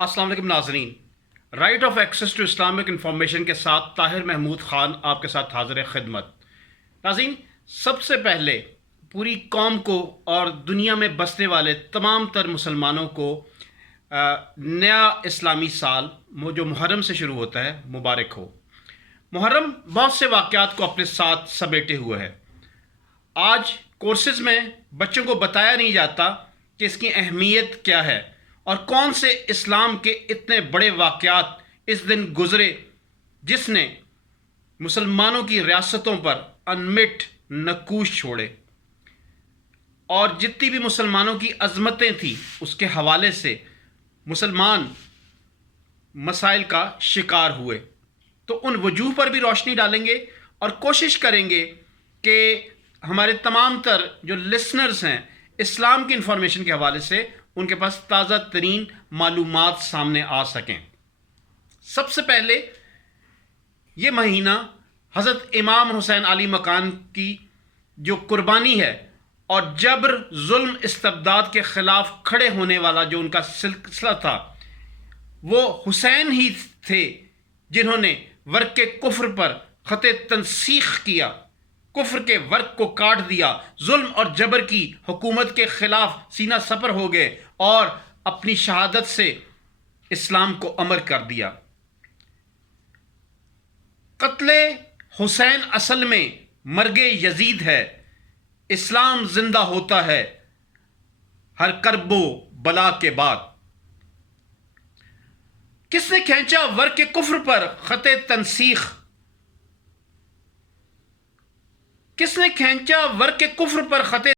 अस्सलाम वालेकुम नाजरीन। Right of access to Islamic information के साथ ताहिर महमूद ख़ान आपके साथ हाजिर खिदमत। नाज़रीन, सबसे पहले पूरी कौम को और दुनिया में बसने वाले तमाम तर मुसलमानों को नया इस्लामी साल जो मुहर्रम से शुरू होता है मुबारक हो। मुहर्रम बहुत से वाक़यात को अपने साथ समेटे हुए है। आज कोर्सेज़ में बच्चों को बताया नहीं जाता कि इसकी अहमियत क्या है और कौन से इस्लाम के इतने बड़े वाक़यात इस दिन गुज़रे जिसने मुसलमानों की रियासतों पर अनमिट नकूश छोड़े, और जितनी भी मुसलमानों की अज़मतें थी उसके हवाले से मुसलमान मसाइल का शिकार हुए। तो उन वजूह पर भी रोशनी डालेंगे और कोशिश करेंगे कि हमारे तमाम तर जो लिसनर्स हैं इस्लाम की इंफॉर्मेशन के हवाले से उनके पास ताज़ा तरीन मालूमात सामने आ सकें। सबसे पहले ये महीना हज़रत इमाम हुसैन अली मकान की जो कुर्बानी है और जबर जुल्म इस्तबदाद के ख़िलाफ़ खड़े होने वाला जो उनका सिलसिला था, वो हुसैन ही थे जिन्होंने वर्क के कुफ्र पर ख़त तनसीख किया, कुफ्र के वर्क को काट दिया, जुल्म और जबर की हुकूमत के ख़िलाफ़ सीना सपर हो गए और अपनी शहादत से इस्लाम को अमर कर दिया। कत्ले हुसैन असल में मर्गे यजीद है, इस्लाम जिंदा होता है हर करबो बला के बाद। किसने खींचा वर्क के कुफ्र पर ख़त तनसीख? किसने खींचा वर्क के कुफ्र पर ख़त